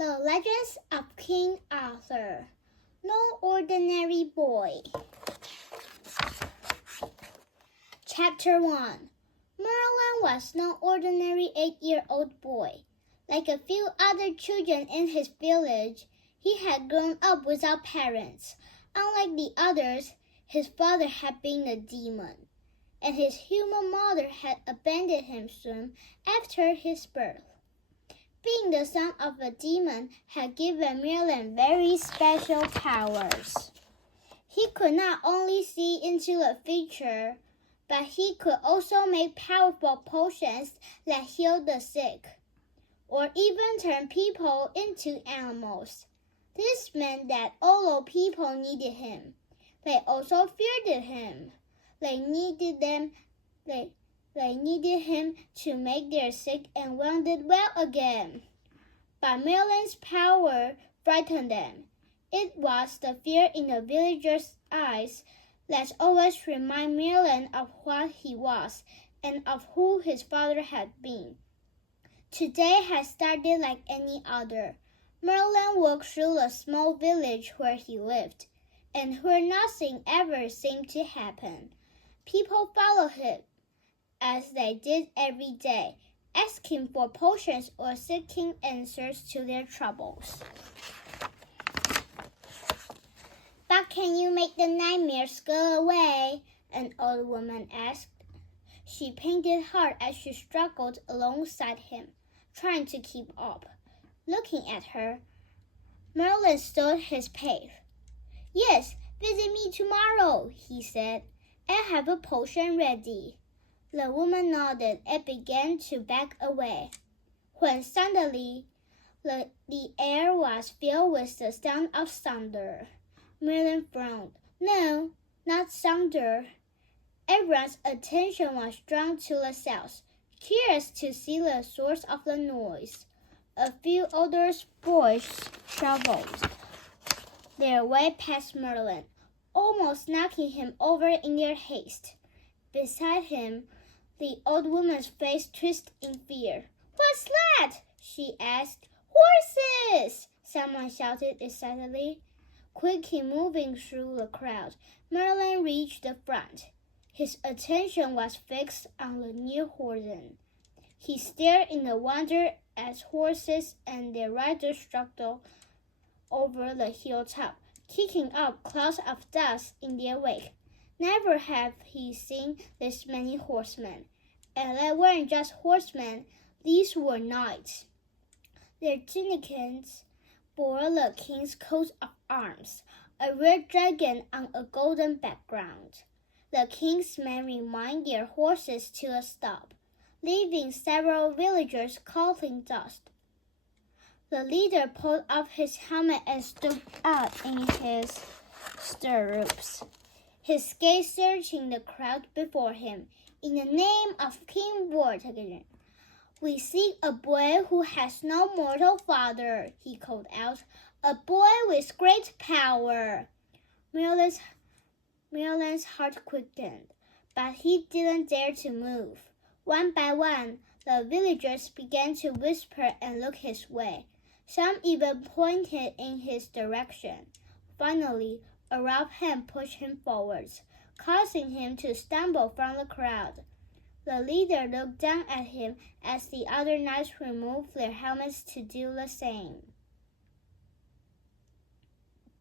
The Legends of King Arthur. No Ordinary Boy. Chapter 1. Merlin was no ordinary 8-year-old boy. Like a few other children in his village, he had grown up without parents. Unlike the others, his father had been a demon, and his human mother had abandoned him soon after his birth. Being the son of a demon had given Merlin very special powers. He could not only see into the future, but he could also make powerful potions that healed the sick, or even turn people into animals. This meant that although people needed him, they also feared him. They needed him to make their sick and wounded well again. But Merlin's power frightened them. It was the fear in the villagers' eyes that always reminded Merlin of what he was and of who his father had been. Today had started like any other. Merlin walked through the small village where he lived, and where nothing ever seemed to happen. People followed him, as they did every day, asking for potions or seeking answers to their troubles. "But can you make the nightmares go away?" an old woman asked. She panted hard as she struggled alongside him, trying to keep up. Looking at her, Merlin stood his pace. "Yes, visit me tomorrow," he said. "I have a potion ready." The woman nodded and began to back away, when suddenly the air was filled with the sound of thunder. Merlin frowned. No, not thunder. Everyone's attention was drawn to the south, curious to see the source of the noise. A few older boys shuffled their way past Merlin, almost knocking him over in their haste. Beside him, the old woman's face twisted in fear. "What's that?" she asked. "Horses!" someone shouted excitedly. Quickly moving through the crowd, Merlin reached the front. His attention was fixed on the new horseman. He stared in wonder as horses and their riders struggled over the hilltop, kicking up clouds of dust in their wake. Never had he seen this many horsemen. And they weren't just horsemen, these were knights. Their tunics bore the king's coat of arms, a red dragon on a golden background. The king's men reminded their horses to a stop, leaving several villagers coughing dust. The leader pulled off his helmet and stood up in his stirrups, his gaze searching the crowd before him. "In the name of King Vortigern, we seek a boy who has no mortal father," he called out. "A boy with great power." Merlin's heart quickened, but he didn't dare to move. One by one, the villagers began to whisper and look his way. Some even pointed in his direction. Finally, a rough hand pushed him forwards, causing him to stumble from the crowd. The leader looked down at him as the other knights removed their helmets to do the same.